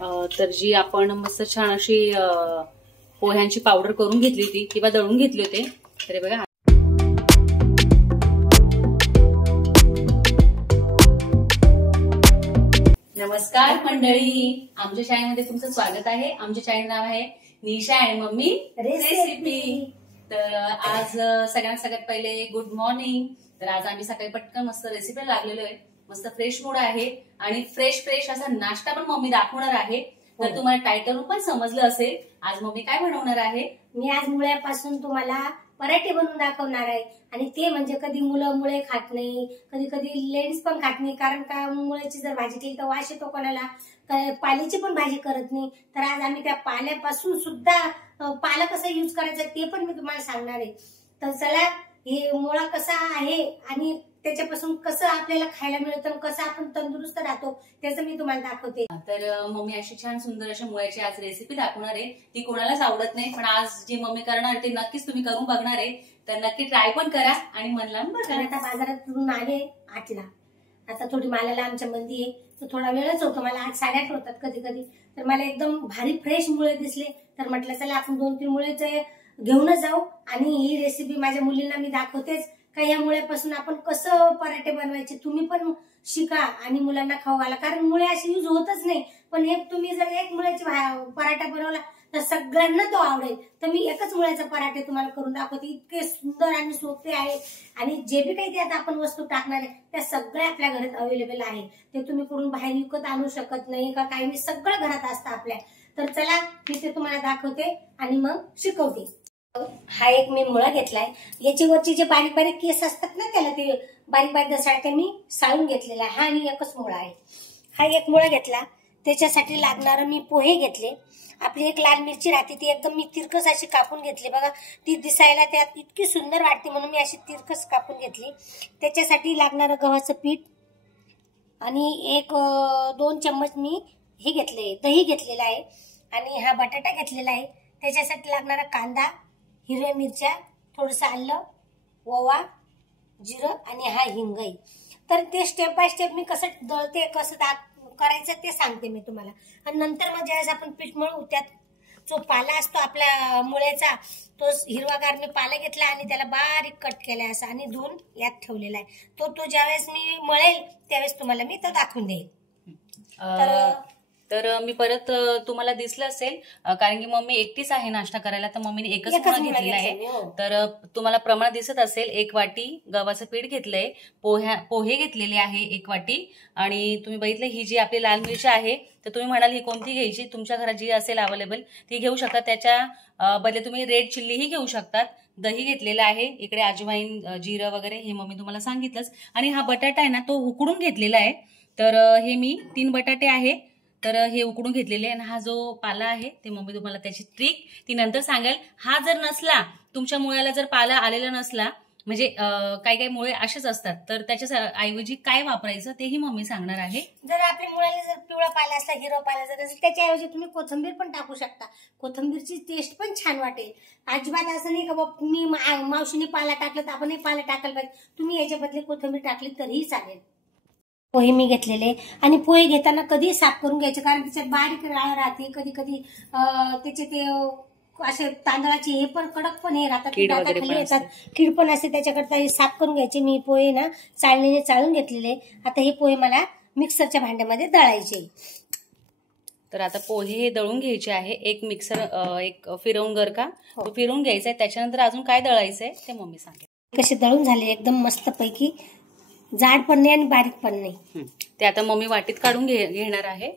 तर जी आपण मस्त छान अशी पोह्यांची पावडर करून घेतली होती किंवा दळून घेतले होते. तर बघा, नमस्कार मंडळी, आमच्या चॅनलमध्ये तुमचं स्वागत आहे. आमच्या चॅनल नाव आहे निशा आणि मम्मी रेसिपी. तर आज सगळ्यात पहिले गुड मॉर्निंग. तर आज आम्ही सकाळी पटकन मस्त रेसिपी लागलेलो आहे. मस्त फ्रेश मूड आहे आणि फ्रेश असा नाश्ता पण मम्मी दाखवणार आहे. तर तुम्हाला टायटल पण समजलं असेल आज मम्मी काय बनवणार आहे. मी आज मुळ्यापासून तुम्हाला पराठे बनवून दाखवणार आहे. आणि ते म्हणजे कधी मुलं मुळे खात नाही, कधी लेडीज पण खात नाही. कारण का मुळ्याची जर भाजी केली तर वास येतो कोणाला, पाल्याची पण भाजी करत नाही. तर आज आम्ही त्या पाल्यापासून सुद्धा पाला कसा युज करायचा ते पण मी तुम्हाला सांगणार आहे. तर चला, हे मुळा कसा आहे आणि त्याच्यापासून कसं आपल्याला खायला मिळतं, कसं आपण तंदुरुस्त राहतो त्याचं मी तुम्हाला दाखवते. तर मम्मी अशी छान सुंदर अशा मुळ्याची आज रेसिपी दाखवणार आहे. ती कोणालाच आवडत नाही, पण आज जी मम्मी करणार ते नक्कीच तुम्ही करून बघणार आहे. तर नक्की ट्राय पण करा आणि मन लावून बघा. आता बाजारातून आले 8ला. आता थोडी मालाला आमच्या मंदी आहे, तर थोडा वेळच होतो मला. आज 8:30 होतात कधी. तर मला एकदम भारी फ्रेश मुळे दिसले, तर म्हटलं चला आपण 2-3 मुळेचे घेऊनच जाऊ. आणि ही रेसिपी माझ्या मुलींना मी दाखवतेच का या मुळ्यापासून आपण कसं पराठे बनवायचे. तुम्ही पण शिका आणि मुलांना खाऊ घाला, कारण मुळे अशी यूज होतच नाही. पण हे तुम्ही जर एक मुळ्याची पराठा बनवला तर सगळ्यांना तो आवडेल. तर मी एकच मुळ्याचा पराठे तुम्हाला करून दाखवते. इतके सुंदर आणि सोपे आहे. आणि जे बी काही त्यात आपण वस्तू टाकणार आहे त्या सगळ्या आपल्या घरात अवेलेबल आहे. ते तुम्ही कुठून बाहेर विकत आणू शकत नाही का काही नाही, सगळं घरात असतं आपल्या. तर चला, मी ते तुम्हाला दाखवते आणि मग शिकवते. हा एक मी मुळा घेतलाय. याची वरची जे बारीक बारीक केस असतात ना, त्याला ते बारीक दसाटे मी साळून घेतलेला आहे. हा आणि एकच मुळा आहे. हा एक मुळा घेतला. त्याच्यासाठी लागणार मी पोहे घेतले. आपली एक लाल मिरची राहते ती एकदम मी तिरकस अशी कापून घेतली. बघा, ती दिसायला त्यात इतकी सुंदर वाटते म्हणून मी अशी तिरकस कापून घेतली. त्याच्यासाठी लागणारं गव्हाचं पीठ आणि 1-2 चम्मच मी हे घेतले, दही घेतलेलं आहे. आणि हा बटाटा घेतलेला आहे. त्याच्यासाठी लागणारा कांदा, हिरव्या मिरच्या, थोडंसं आलं, ओवा, जिरं आणि हा हिंगई. तर ते स्टेप बाय स्टेप मी कसं दळते, कसं करायचं ते सांगते मी तुम्हाला. आणि नंतर मग ज्यावेळेस आपण पीठ मळू त्यात जो पाला असतो आपल्या मुळ्याचा, तो हिरवागार मी पाला घेतला आणि त्याला बारीक कट केलाय असा आणि धुवून यात ठेवलेला आहे. तो ज्यावेळेस मी मळेल त्यावेळेस तुम्हाला मी तो दाखवून देईल. तर मी परत तुम्हाला दिसलं असेल, कारण की मम्मी एकटीच आहे नाश्ता करायला, तर मम्मीने एकच मुळा घेतलेला आहे. तर तुम्हाला प्रमाण दिसत असेल. 1 वाटी गव्हाचं पीठ घेतलंय, पोहे घेतलेले आहे 1 वाटी. आणि तुम्ही बघितलं ही जी आपली लाल मिरची आहे, तर तुम्ही म्हणाल ही कोणती घ्यायची, तुमच्या घरात जी असेल अवेलेबल ती घेऊ शकता. त्याच्या बदले तुम्ही रेड चिल्लीही घेऊ शकतात. दही घेतलेला आहे, इकडे अजवाईन, जिरं वगैरे हे मम्मी तुम्हाला सांगितलंच. आणि हा बटाटा आहे ना, तो उकडून घेतलेला आहे. तर हे मी 3 बटाटे आहे, तर हे उकडून घेतलेले. आणि हा जो पाला आहे ते मम्मी तुम्हाला त्याची ट्रिक ती नंतर सांगेल. हा जर नसला, तुमच्या मुळ्याला जर पाला आलेला नसला, म्हणजे काही मुळे असेच असतात, तर त्याच्या ऐवजी काय वापरायचं तेही मम्मी सांगणार आहे. जर आपल्या मुळ्याला जर पिवळा पाला असला, हिरवा पाला जर असेल, त्याच्याऐवजी तुम्ही कोथिंबीर पण टाकू शकता. कोथिंबीरची टेस्ट पण छान वाटेल. अजिबात असं नाही का मी मावशीने पाला टाकला तर आपणही पाला टाकायला पाहिजे. तुम्ही याच्या बदले कोथिंबीर टाकली तरीही चालेल. पोहे मी घेतलेले. आणि पोहे घेताना कधी साफ करून घ्यायचे, कारण त्याच्यात बारीक राळ राहते. कधी त्याचे ते असे तांदळाचे हे पण कडक पण हे राहतात, खाली येतात, कीड पण असते. त्याच्याकरता हे साफ करून घ्यायचे. मी पोहे ना चाळणीने चाळून घेतलेले. आता हे पोहे मला मिक्सरच्या भांड्यामध्ये दळायचे. तर आता पोहे हे दळून घ्यायचे आहे. एक फिरवून गरका तो फिरवून घ्यायचा आहे. त्याच्यानंतर अजून काय दळायचंय ते मम्मी सांगेल. कसे दळून झाले एकदम मस्त पैकी, जाड पण नाही आणि बारीक पण नाही. ते आता मम्मी वाटीत काढून घेणार आहे.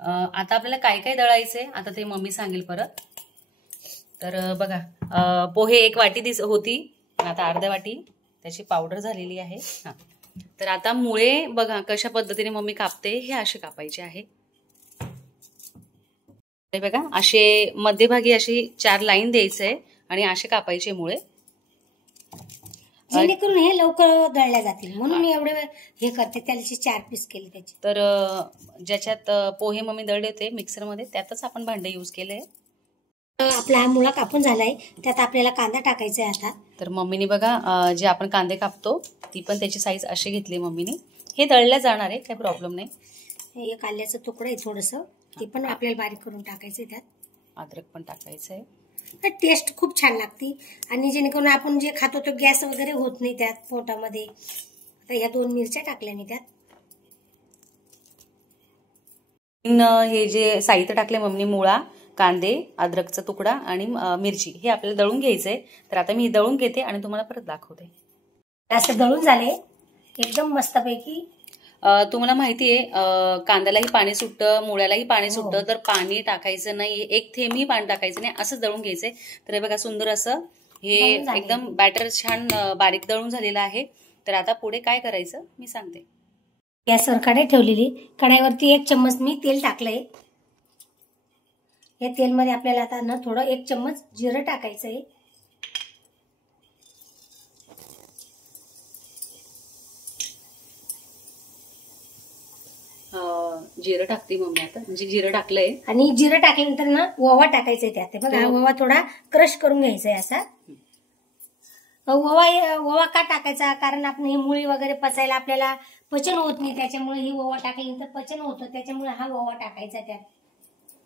आता आपल्याला काय दळायचंय आता ते मम्मी सांगेल परत. तर बघा, पोहे 1 वाटी होती, आता अर्ध्या वाटी त्याची पावडर झालेली आहे. तर आता मुळे बघा कशा पद्धतीने मम्मी कापते, हे असे कापायचे आहे. बघा, असे मध्यभागी अशी 4 लाईन द्यायचंय आणि असे कापायचे मुळे, जेणेकरून हे लवकर दळल्या जातील. म्हणून मी एवढे हे करते. त्याची 4 पीस केले त्याचे. तर ज्याच्यात पोहे मम्मी दळले होते मिक्सरमध्ये, त्यातच आपण भांडे यूज केलंय. आपला हा मुळा कापून झालाय, त्यात आपल्याला कांदा टाकायचा आहे आता. तर मम्मीने बघा, जे आपण कांदे कापतो ती पण त्याची साईज अशी घेतली मम्मीने. हे दळल्या जाणार आहे, काही प्रॉब्लेम नाही. एक आल्याचं तुकडं आहे थोडंसं, ते पण आपल्याला बारीक करून टाकायचं त्यात. अद्रक पण टाकायचं आहे. टेस्ट खूप छान लागते आणि जेणेकरून आपण जे खातो तो गॅस वगैरे होत नाही त्यात पोटामध्ये. आता ह्या 2 मिरच्या टाकल्या मी त्यात. हे जे साहित्य टाकले मम्मीने, मुळा, कांदे, अद्रकचा तुकडा आणि मिरची, हे आपल्याला दळून घ्यायचंय. तर आता मी दळून घेते आणि तुम्हाला परत दाखवते. असं दळून झाले एकदम मस्तपैकी. तुम्हाला माहितीये कांद्यालाही पाणी सुटतं, मुळ्यालाही पाणी सुटतं, तर पाणी टाकायचं नाही, एक थेंबही पाणी टाकायचं नाही, असंच दळून घ्यायचंय. तर हे बघा सुंदर असं हे एकदम बॅटर छान बारीक दळून झालेलं आहे. तर आता पुढे काय करायचं मी सांगते. गॅसवर कढई ठेवलेली, कढईवरती 1 चम्मच मी तेल टाकलंय. या तेलमध्ये आपल्याला आता ना थोडं 1 चम्मच जिरं टाकायचंय. जिरं टाकते मम्मी आता, म्हणजे जिरं टाकलंय. आणि जिरं टाकल्यानंतर ना ओवा टाकायचंय त्यात. बघा ओवा थोडा क्रश करून घ्यायचा आहे असा. ओवा का टाकायचा, कारण आपण ही मुळी वगैरे पचायला आपल्याला पचन होत नाही, त्याच्यामुळे ही ओवा टाकल्यानंतर पचन होतं, त्याच्यामुळे हा ओवा टाकायचा त्यात.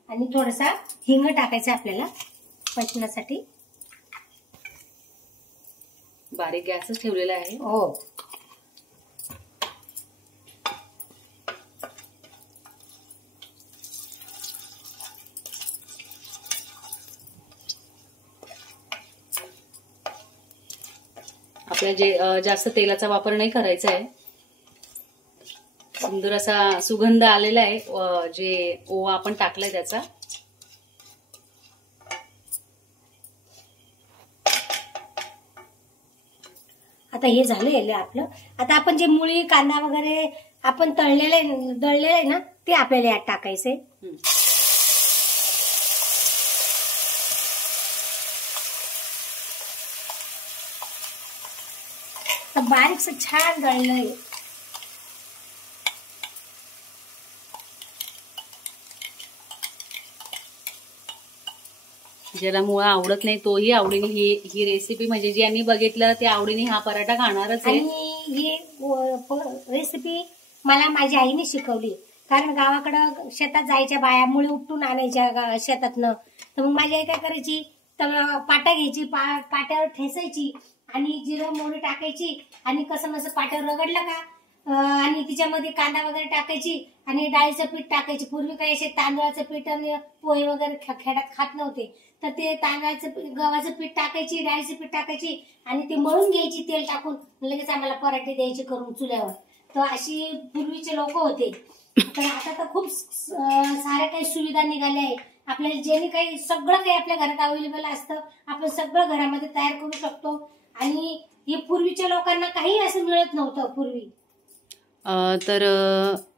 आणि थोडासा हिंग टाकायचा आपल्याला पचनासाठी. बारीक गॅसच ठेवलेला आहे. हो. आपल्याला जास्त तेलाचा वापर नाही करायचा आहे. सुंदर असा सुगंध आलेला आहे जे ओवा आपण टाकलाय त्याचा. आता हे झालंय आपलं. आता आपण जे मुळी, कांदा वगैरे आपण दळलेलं आहे ना, ते आपल्याला यात टाकायचंय. बारीकसं छान दळलंय. ज्याला मुळा आवडत नाही तोही आवडीने ही रेसिपी, म्हणजे ज्यांनी बघितलं ते आवडीने हा पराठा खाणारच आहे. आणि ही रेसिपी मला माझ्या आईने शिकवली, कारण गावाकडं शेतात जायच्या बाया मुळे उपटून आणायच्या शेतातनं. तर मग माझी आई काय करायची, तर पाटा घ्यायची, पाट्यावर ठेसायची आणि जिरं मोहरी टाकायची आणि कसं पाट्यावर रगडलं का आणि तिच्यामध्ये कांदा वगैरे टाकायची आणि डाळीचं पीठ टाकायची. पूर्वी काही असे तांदळाचं पीठ आणि पोहे वगैरे खेड्यात खात नव्हते, तर ते गव्हाचं पीठ टाकायची, डाळीचं पीठ टाकायची आणि ते मळून घ्यायची तेल टाकून, लगेच आम्हाला पराठे द्यायचे करून चुल्यावर. तर अशी पूर्वीचे लोक होते. तर आता तर खूप साऱ्या काही सुविधा निघाल्या आहे. आपल्याला ज्याने काही सगळं काही आपल्या घरात अवेलेबल असतं, आपण सगळं घरामध्ये तयार करू शकतो. आणि हे पूर्वीच्या लोकांना काही असं मिळत नव्हतं पूर्वी. तर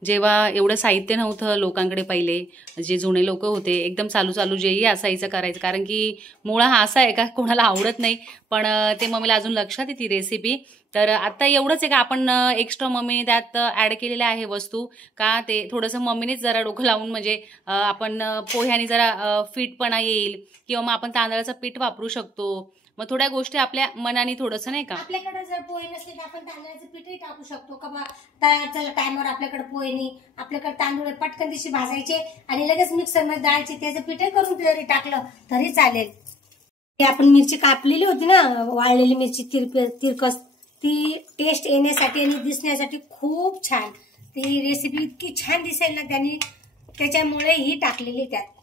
जेव्हा एवढं साहित्य नव्हतं लोकांकडे, पहिले जे जुने लोक होते एकदम चालू जेही असायचं करायचं. कारण की मुळा हा असा आहे का कोणाला आवडत नाही, पण ते मम्मीला अजून लक्षात येते रेसिपी. तर आता एवढंच आहे का आपण एक्स्ट्रा मम्मीने त्यात ऍड केलेल्या आहे वस्तू, का ते थोडंसं मम्मीनेच जरा डोकं लावून, म्हणजे आपण पोह्याने जरा फिटपणा येईल, किंवा मग आपण तांदळाचं पीठ वापरू शकतो. मग थोड्या गोष्टी आपल्या मनाने थोडंसं नाही का, आपल्याकडे जर पोहे नसले तर आपण तांदळाचं पीठही टाकू शकतो का बा. चला टायमावर आपल्याकडे पोहे नाही, आपल्याकडे तांदूळ पटकन दिवशी भाजायचे आणि लगेच मिक्सरमध्ये दळायचे, त्याचं पीठही करून जरी टाकलं तरी चालेल. आपण मिरची कापलेली होती ना, वाळलेली मिरची तिरकस, ती टेस्ट येण्यासाठी आणि दिसण्यासाठी खूप छान. ती रेसिपी इतकी छान दिसेल ना त्यांनी, त्याच्यामुळे ही टाकलेली त्यात.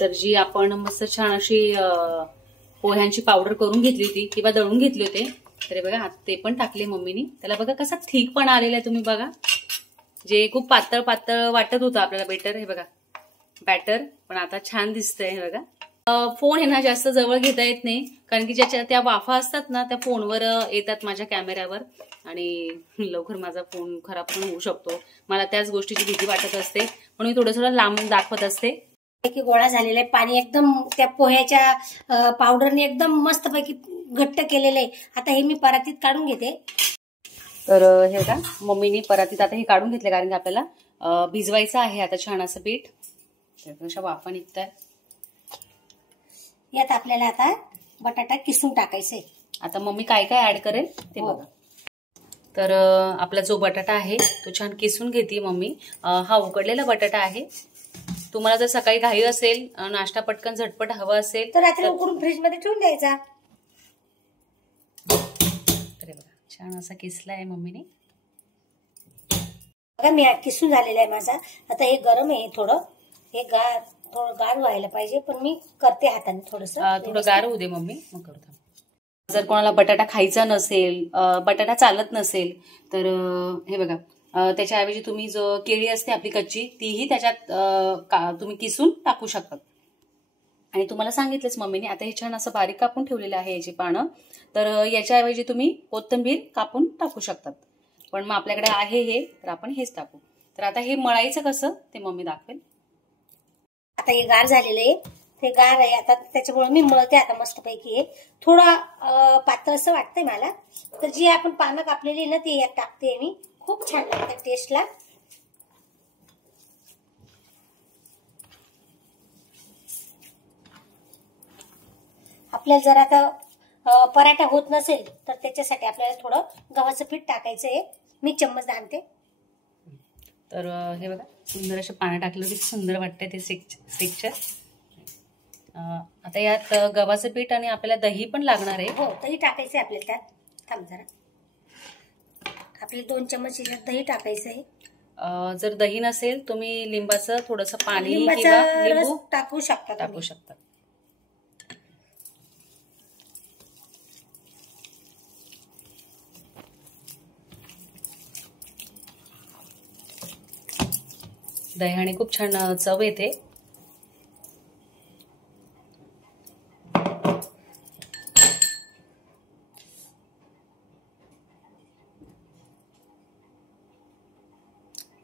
तर जी आपण मस्त छान अशी पोह्यांची पावडर करून घेतली होती किंवा दळून घेतले होते, तर बघा ते पण टाकले मम्मीनी. त्याला बघा कसा थिक पण आलेला आहे, तुम्ही बघा. जे खूप पातळ पातळ वाटत होतं आपल्याला बेटर, हे बघा बॅटर, पण आता छान दिसतंय. हे बघा फोन आहे ना जास्त जवळ घेता येत नाही, कारण की ज्याच्या त्या वाफा असतात ना त्या फोनवर येतात माझ्या कॅमेऱ्यावर, आणि लवकर माझा फोन खराब पण होऊ शकतो. मला त्याच गोष्टीची भीती वाटत असते, म्हणून मी थोडं लांबून दाखवत असते. की गोळा झालेला आहे. पाणी एकदम त्या पोह्याच्या पावडरने एकदम मस्तपैकी घट्ट केलेलं आहे. आता हे मी परातीत काढून घेते. तर हे का मम्मीनी परातीत आता हे काढून घेतले, कारण की आपल्याला भिजवायचं आहे आता छान असं पीठ. अशा वाफा निघताय. यात आपल्याला आता बटाटा किसून टाकायचा आहे. आता मम्मी काय काय ऍड करेल ते बघा. तर आपला जो बटाटा आहे तो छान किसून घेते मम्मी. हा उकडलेला बटाटा आहे. तुम्हाला जर सकाळी घाई असेल, नाश्ता पटकन झटपट हवा असेल तर रात्री उकडून फ्रीज मध्ये ठेवून द्यायचा. तर बघा छान असा किसला आहे मम्मीने. बघा मी किसून झालेला आहे माझा. आता हे गरम आहे थोडं, हे थोडं गार व्हायला पाहिजे, पण मी करते हाताने थोडं गार होऊ दे मम्मी, मग करतो. जर कोणाला बटाटा खायचा नसेल, बटाटा चालत नसेल, तर हे बघा त्याच्याऐवजी तुम्ही जो केळी असते आपली कच्ची तीही त्याच्यात तुम्ही किसून टाकू शकतात. आणि तुम्हाला सांगितलंच मम्मीने, आता हे छान असं बारीक कापून ठेवलेलं आहे याची पानं, तर याच्याऐवजी तुम्ही कोथिंबीर कापून टाकू शकतात. पण मग आपल्याकडे आहे हे, तर आपण हेच टाकू. तर आता हे मळायचं कसं ते मम्मी दाखवेल. आता हे गार झालेलं आहे, ते गार आहे आता, त्याच्यामुळे मी मळते आता मस्तपैकी. थोडा पातळ असं वाटतंय मला, तर जी आपण पानं कापलेली ना ती यात टाकते मी. खूप छान लागतं टेस्टला. आपल्याला जर आता पराठा होत नसेल तर त्याच्यासाठी आपल्याला थोडं गव्हाचं पीठ टाकायचं आहे. मी चम्मच आणते. तर हे बघा सुंदर असं पाणी टाकलं की सुंदर वाटतंय ते टेक्स्चर. आता यात गव्हाचं पीठ आणि आपल्याला दही पण लागणार आहे. हो, दही टाकायचं आहे आपल्याला त्यात. थांब जरा, आपल्याला 2 चम्मच दही टाकायचं आहे. जर दही नसेल तुम्ही लिंबाचं थोडंसं पाणी किंवा लिंबू टाकू शकता. दह्याने खूप छान चव येते.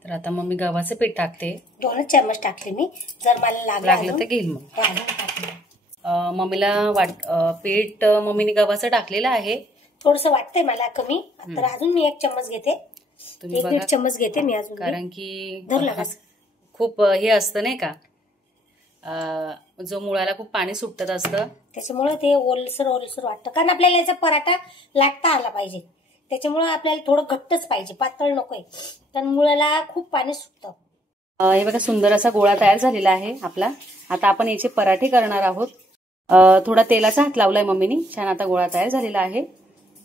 तर आता मग मी गव्हाचं पीठ टाकते. 2 चम्मच टाकले मी, जर मला लागलं तर घेईल मग. मम्मीला पीठ मम्मीने गव्हाचं टाकलेलं आहे. थोडस वाटतंय मला कमी, तर अजून मी 1 चम्मच घेते. 1 चम्मच घेते मी अजून, कारण की खूप हे असतं नाही का, जो मुळाला खूप पाणी सुटत असतं, त्याच्यामुळे ते ओलसर वाटतं. कारण आपल्याला याचा पराठा लाटता आला पाहिजे, त्याच्यामुळे आपल्याला थोडं घट्टच पाहिजे, पातळ नकोय, कारण मुळाला खूप पाणी सुटतं. हे बघा सुंदर असा गोळा तयार झालेला आहे आपला. आता आपण याचे पराठे करणार आहोत. थोडा तेलाचा हात लावलाय मम्मीनी. छान आता गोळा तयार झालेला आहे.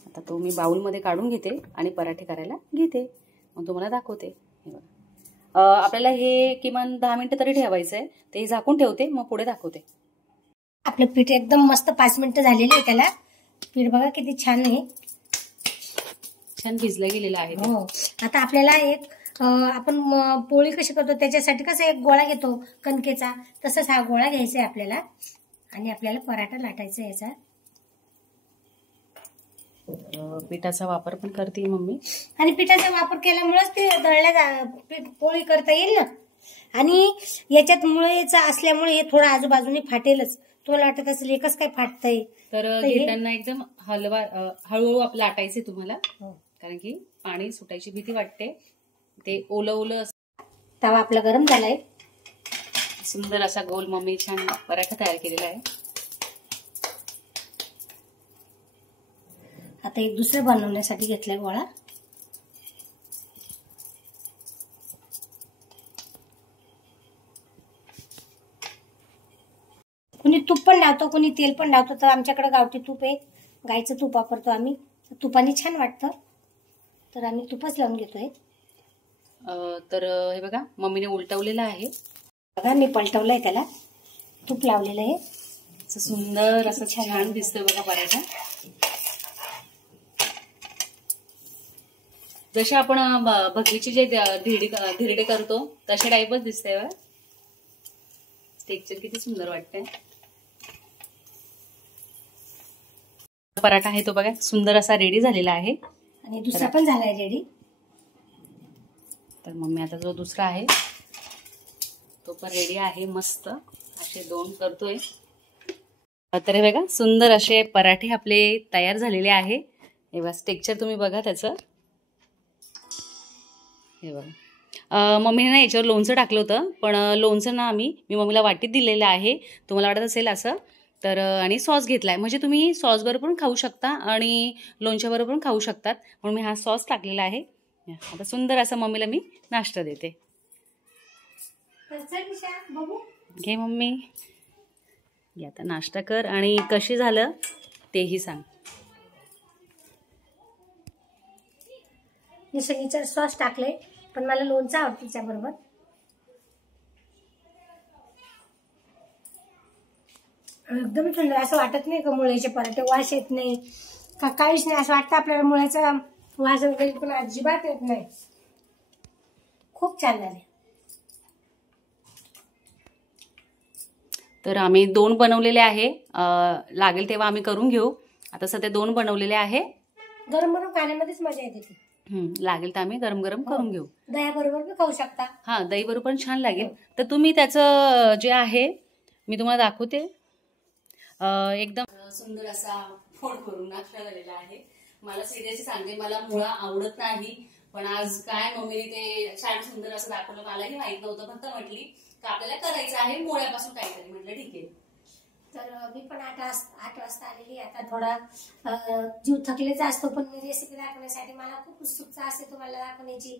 आता तो मी बाउलमध्ये काढून घेते आणि पराठे करायला घेते, मग तुम्हाला दाखवते. हे बघा आपल्याला हे किमान 10 मिनिटं तरी ठेवायचंय. ते झाकून ठेवते, मग पुढे दाखवते. आपलं पीठ एकदम मस्त 5 मिनिटं झालेली आहे. त्याला पीठ बघा किती छान आहे, छान भिजलं गेलेलं आहे. हो, आता आपल्याला आपण पोळी कशी करतो त्याच्यासाठी कसं एक गोळा घेतो कणकेचा, तसंच हा गोळा घ्यायचा आहे आपल्याला आणि आपल्याला पराठा लाटायचा याचा. पिठाचा वापर पण करते मम्मी, आणि पिठाचा वापर केल्यामुळेच ते दळल्या पोळी करता येईल ना. आणि याच्यात मुळेचा असल्यामुळे हे थोडं आजूबाजूने फाटेलच. तुम्हाला वाटत असेल एकच काय फाटतंय, तर घेताना एकदम हळूहळू आपलं लाटायचे तुम्हाला, कारण की पाणी सुटायची भीती वाटते. ते ओलं ओलं. तवा आपला गरम झालाय. सुंदर असा गोल मम्मी छान पराठा तयार केलेला आहे. आता एक दुसरं बनवण्यासाठी घेतलाय गोळा. कुणी तूप पण लावतो, कुणी तेल पण लावतो. तर आमच्याकडे गावठी तूप आहे, गाईचं तूप वापरतो आम्ही. तुपाने छान वाटतं, तर आम्ही तुपच लावून घेतोय. तर हे बघा मम्मीने उलटवलेलं आहे. बघा मी पलटवलंय, त्याला तूप लावलेलं आहे. सुंदर असं छान दिसतोय बघा पराठा. जसे आपण भकरीचे जे धिरडे करतो तशा टाईपच दिसतंय. टेक्स्चर किती सुंदर वाटतंय. पराठा आहे तो बघा सुंदर असा रेडी झालेला आहे, आणि दुसरा पण झालाय रेडी. तर मम्मी आता जो दुसरा आहे तो पण रेडी आहे मस्त. असे 2 करतोय. तर हे बघा सुंदर असे पराठे आपले तयार झालेले आहे. हे बघा टेक्स्चर तुम्ही बघा त्याचं. हे बघा मम्मीने ना याच्यावर लोणचं टाकलं होतं, पण लोणचं ना मी मम्मीला वाटीत दिलेलं आहे. तुम्हाला वाटत असेल असं तर. आणि सॉस घेतला आहे, म्हणजे तुम्ही सॉस बरोबर पण खाऊ शकता आणि लोणच्याबरोबर पण खाऊ शकतात, म्हणून मी हा सॉस टाकलेला आहे. आता सुंदर असं मम्मीला मी नाश्ता देते. घे मम्मी, घे आता नाश्ता कर आणि कशी झालं तेही सांग. मी सगळीचं सॉस टाकले, पण मला लोणचं आवडतं त्याच्याबरोबर. एकदम सुंदर. असं वाटत नाही का मुळ्याचे पराठे वास येत नाही का काहीच नाही, असं वाटतं आपल्याला मुळ्याचा वास वगैरे पण अजिबात येत नाही. खूप छान झाले. तर आम्ही 2 बनवलेले आहे, लागेल तेव्हा आम्ही करून घेऊ. आता सध्या 2 बनवलेले आहे. गरम गरम खाण्यामध्येच मजा येते ती. लागेल तर आम्ही गरम गरम करून घेऊ. दह्या बरोबर पण खाऊ शकता. हा, दही बरोबर पण छान लागेल. तर तुम्ही त्याचं जे आहे मी तुम्हाला दाखवते. एकदम सुंदर असा फोड करून नाश्ता झालेला आहे. मला सिरियसली सांगते, मला मुळा आवडत नाही, पण आज काय मम्मीने ते छान सुंदर असं दाखवलं. मलाही माहित नव्हतं, फक्त म्हटली का आपल्याला करायचं आहे मुळ्यापासून काहीतरी. म्हटलं ठीक आहे. तर मी पण 8 वाजता आलेली. आता थोडा जीव थकलेचा असतो, पण मी रेसिपी दाखवण्यासाठी मला खूप उत्सुकता असते तुम्हाला दाखवण्याची.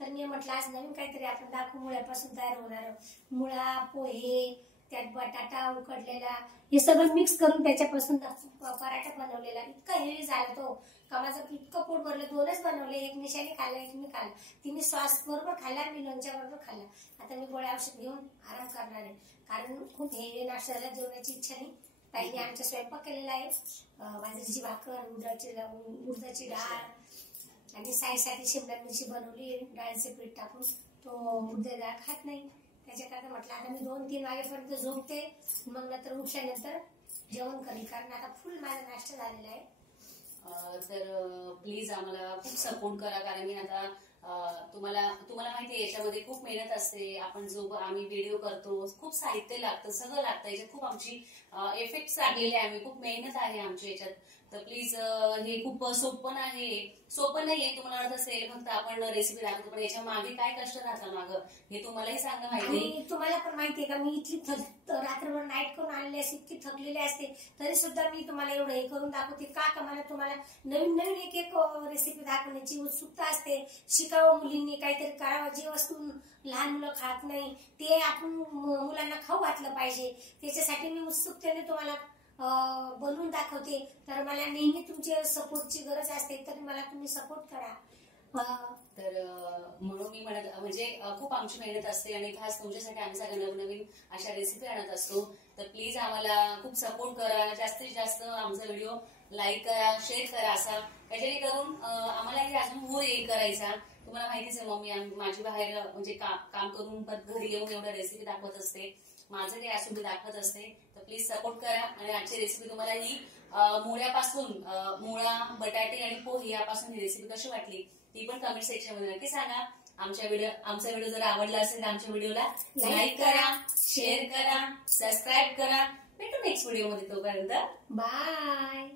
तर मी म्हटलं आज नवीन काहीतरी आपण दाखवू. मुळ्यापासून तयार होणार मुळा, पोहे, त्यात बटाटा उकडलेला, हे सगळं मिक्स करून त्याच्यापासून पराठा बनवलेला. इतका हेवी झाला तो का माझं इतकं पोट भरलं. 2च बनवले, एक निशाने खाल्ला, एक मी खाल्ला. तिने सॉस बरोबर खाल्ला, मी लोणच्या बरोबर खाल्ला. आता मी गोळ्या औषध घेऊन आराम करणार आहे, कारण खूप हेवी नाश्त्याला जेवण्याची इच्छा नाही. ताईने आमचा स्वयंपाक केलेला आहे. बाजरीची भाकर, उडदाची डाळ आणि साईसाठी शिमला मिरची बनवली डाळीचे पीठ टाकून. तो उडदाची डाळ खात नाही, त्याच्याकरता म्हटलं आता मी 2-3 वाजेपर्यंत झोपते, मग नंतर उठल्यानंतर जेवण करेल, कारण आता फुल माझा नाश्ता झालेला आहे. तर प्लीज आम्हाला खूप सपोर्ट करा, कारण की आता तुम्हाला माहिती आहे याच्यामध्ये खूप मेहनत असते. आम्ही व्हिडिओ करतो, खूप साहित्य लागतं, सगळं लागतं. याच्यात खूप आमची एफेक्ट्स लागलेले आहे, खूप मेहनत आहे आमची याच्यात. तर प्लीज हे खूप सोपं नाहीये. तुम्हाला वाटत असेल फक्त आपण रेसिपी दाखवतो, पण याच्या मागे काय कष्ट राहतात मागं हे तुम्हालाही सांगणं माहिती. आणि तुम्हाला पण माहितीये का, मी इतकी रात्रभर नाईट करून आलेली असते, इतकी थकलेली असते, तरी सुद्धा मी तुम्हाला एवढं हे करून दाखवते का मला तुम्हाला नवीन नवीन एक रेसिपी दाखवण्याची उत्सुकता असते. शिकावं मुलींनी, काहीतरी करावं. जी वस्तू लहान मुलं खात नाही ते आपण मुलांना खाऊ घातलं पाहिजे. त्याच्यासाठी मी उत्सुकतेने तुम्हाला बनवून दाखवते. तर मला नेहमी तुमच्या सपोर्टची गरज असते, तर मला तुम्ही सपोर्ट करा. तर म्हणून मी म्हणत, म्हणजे खूप आमची मेहनत असते आणि खास तुमच्यासाठी आम्ही सगळ्या नवीन अशा रेसिपी आणत असतो. तर प्लीज आम्हाला खूप सपोर्ट करा. जास्तीत जास्त आमचा व्हिडिओ लाईक करा, शेअर करा, असा जेणेकरून आम्हालाही अजून हो येईल करायचा. तुम्हाला माहितीच आहे मम्मी माझी बाहेर म्हणजे काम करून घरी येऊन एवढ्या रेसिपी दाखवत असते. माझं काही असं मी दाखवत असते. तर प्लीज सपोर्ट करा. आणि आजची रेसिपी तुम्हाला ही मुळा, बटाटे आणि पोहे यापासून ही रेसिपी कशी वाटली ती पण कमेंट सेक्शन मध्ये नक्की सांगा. आमचा व्हिडिओ जर आवडला असेल तर आमच्या व्हिडिओला लाईक करा, शेअर करा, सबस्क्राईब करा. भेटू नेक्स्ट व्हिडिओ मध्ये. तोपर्यंत बाय.